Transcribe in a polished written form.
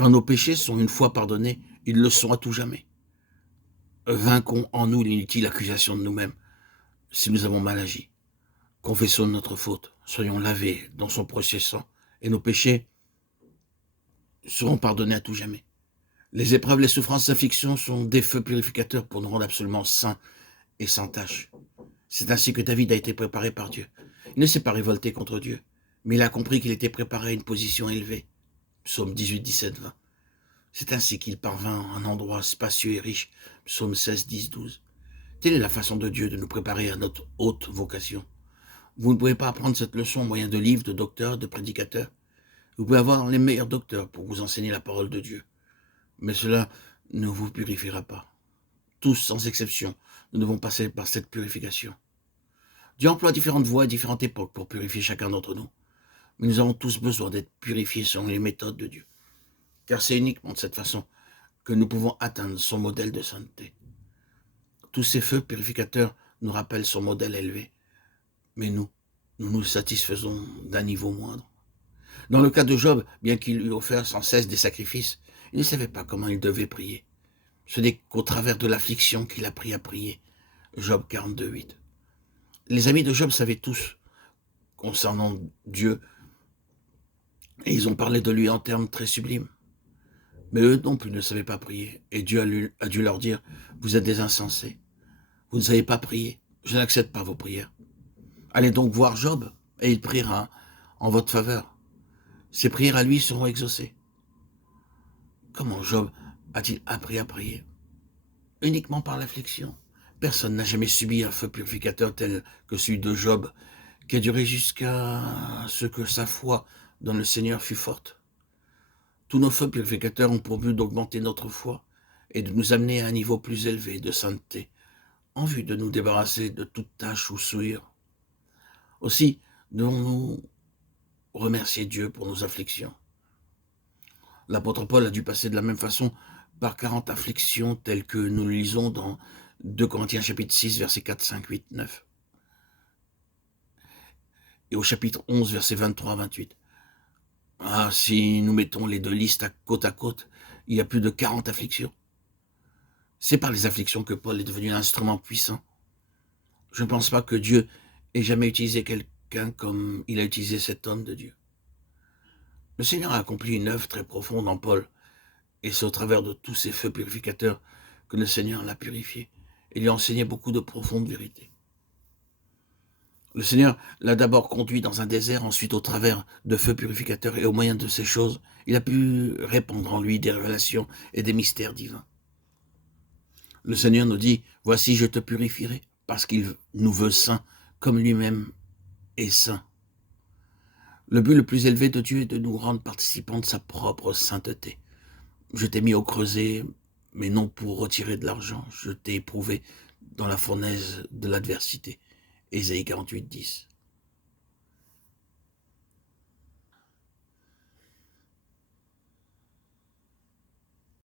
Quand nos péchés sont une fois pardonnés, ils le sont à tout jamais. Vainquons en nous l'inutile accusation de nous-mêmes, si nous avons mal agi. Confessons notre faute, soyons lavés dans son précieux sang, et nos péchés seront pardonnés à tout jamais. Les épreuves, les souffrances, les afflictions sont des feux purificateurs pour nous rendre absolument saints et sans tache. C'est ainsi que David a été préparé par Dieu. Il ne s'est pas révolté contre Dieu, mais il a compris qu'il était préparé à une position élevée. Psaume 18, 17, 20. C'est ainsi qu'il parvint à un endroit spacieux et riche. Psaume 16, 10, 12. Telle est la façon de Dieu de nous préparer à notre haute vocation. Vous ne pouvez pas apprendre cette leçon au moyen de livres, de docteurs, de prédicateurs. Vous pouvez avoir les meilleurs docteurs pour vous enseigner la parole de Dieu. Mais cela ne vous purifiera pas. Tous, sans exception, nous devons passer par cette purification. Dieu emploie différentes voies à différentes époques pour purifier chacun d'entre nous. Mais nous avons tous besoin d'être purifiés selon les méthodes de Dieu. Car c'est uniquement de cette façon que nous pouvons atteindre son modèle de sainteté. Tous ces feux purificateurs nous rappellent son modèle élevé. Mais nous nous satisfaisons d'un niveau moindre. Dans le cas de Job, bien qu'il eût offert sans cesse des sacrifices, il ne savait pas comment il devait prier. Ce n'est qu'au travers de l'affliction qu'il a appris à prier. Job 42, 8. Les amis de Job savaient tous concernant Dieu, et ils ont parlé de lui en termes très sublimes. Mais eux non plus ne savaient pas prier, et Dieu a dû leur dire, vous êtes des insensés, vous ne savez pas prier, je n'accepte pas vos prières. Allez donc voir Job, et il priera en votre faveur. Ses prières à lui seront exaucées. Comment Job a-t-il appris à prier? Uniquement par l'affliction. Personne n'a jamais subi un feu purificateur tel que celui de Job, qui a duré jusqu'à ce que sa foi dans le Seigneur fût forte. Tous nos feux purificateurs ont pour but d'augmenter notre foi et de nous amener à un niveau plus élevé de sainteté, en vue de nous débarrasser de toute tâche ou souillure. Aussi, devons-nous remercier Dieu pour nos afflictions. L'apôtre Paul a dû passer de la même façon par 40 afflictions telles que nous le lisons dans 2 Corinthiens chapitre 6, versets 4, 5, 8, 9. Et au chapitre 11, versets 23 à 28. Ah, si nous mettons les deux listes à côte, il y a plus de 40 afflictions. C'est par les afflictions que Paul est devenu un instrument puissant. Je ne pense pas que Dieu ait jamais utilisé quelqu'un comme il a utilisé cet homme de Dieu. Le Seigneur a accompli une œuvre très profonde en Paul, et c'est au travers de tous ces feux purificateurs que le Seigneur l'a purifié et lui a enseigné beaucoup de profondes vérités. Le Seigneur l'a d'abord conduit dans un désert, ensuite au travers de feux purificateurs, et au moyen de ces choses, il a pu répandre en lui des révélations et des mystères divins. Le Seigneur nous dit, « Voici, je te purifierai, parce qu'il nous veut saints, comme lui-même est saint. » Le but le plus élevé de Dieu est de nous rendre participants de sa propre sainteté. Je t'ai mis au creuset, mais non pour retirer de l'argent. Je t'ai éprouvé dans la fournaise de l'adversité. Ésaïe 48, 10.